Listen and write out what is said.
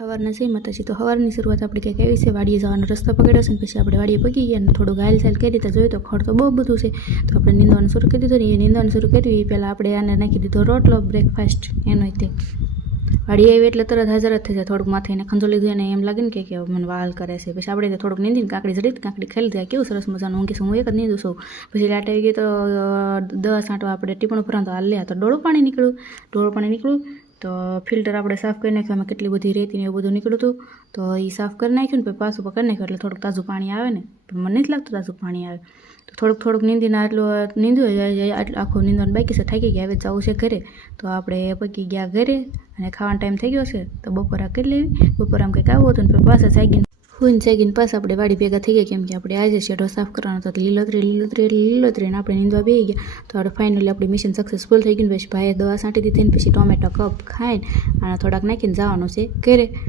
સવારના જય માતાજી. તો સવારની શરૂઆત આપણે કંઈક એવી છે, વાડીએ જવાનો રસ્તો પકડ્યો છે ને પછી આપણે વાડીએ પગી ગયા અને થોડુંક હાલ કરી રીતે જોયું તો ખડ તો બહુ બધું છે. તો આપણે નીંદવાનું શરૂ કરી દીધું ને એ નીંદવાનું શરૂ કર્યું એ પહેલાં આપણે આને નાખી દીધો રોટલો બ્રેકફાસ્ટ એનો તે વાડીએ આવી એટલે તરત હાજર જ થઈ જાય. થોડુંક માથે એને ખંજો લીધું અને એમ લાગે ને કે મને વાલ કરે છે. પછી આપણે થોડુંક નીંદીને કાંકડી જડી કાંકડી ખાઈ લીધી. કેવું સરસ મજાનું ઊંઘી છું, હું એક જ નીંદું છું. પછી લાટ આવી ગઈ તો દવા છાંટવા આપણે ટીપણું ભરાં તો હાલ લે તો ડોળું પાણી નીકળ્યું તો ફિલ્ટર આપણે સાફ કરી નાખ્યું. એમાં કેટલી બધી રેતી ને એવું બધું નીકળ્યું હતું તો એ સાફ કરી નાખ્યું ને પછી પાછું પકડી નાખ્યું એટલે થોડુંક તાજું પાણી આવે ને, પણ મને નથી લાગતું તાજું પાણી આવે. તો થોડુંક નીંદીને આટલું નીંદ્યું આખું નીંદવાનું બાકી છે, થાકી ગયા. હવે જવું છે ઘરે તો આપણે પકી ગયા ઘરે અને ખાવાનો ટાઈમ થઈ ગયો છે તો બપોરા કરી લેવી. બપોરામાં કંઈક આવું હતું ને પાછા જાગીને પાછા આપણે વાડી ભેગા થઈ ગયા, કેમ કે આપણે આજે શેઢો સાફ કરવાનો હતો. લીલોતરી અને આપણે નીંદવા બેસી ગયા. તો આપણે ફાઇનલી આપણી મિશન સક્સેસફુલ થઈ ગયું. પછી ભાઈએ દવા છાંટી દીધી ને પછી ટોમેટો કપ ખાઈને અને થોડાક નાખીને જવાનું છે ઘરે.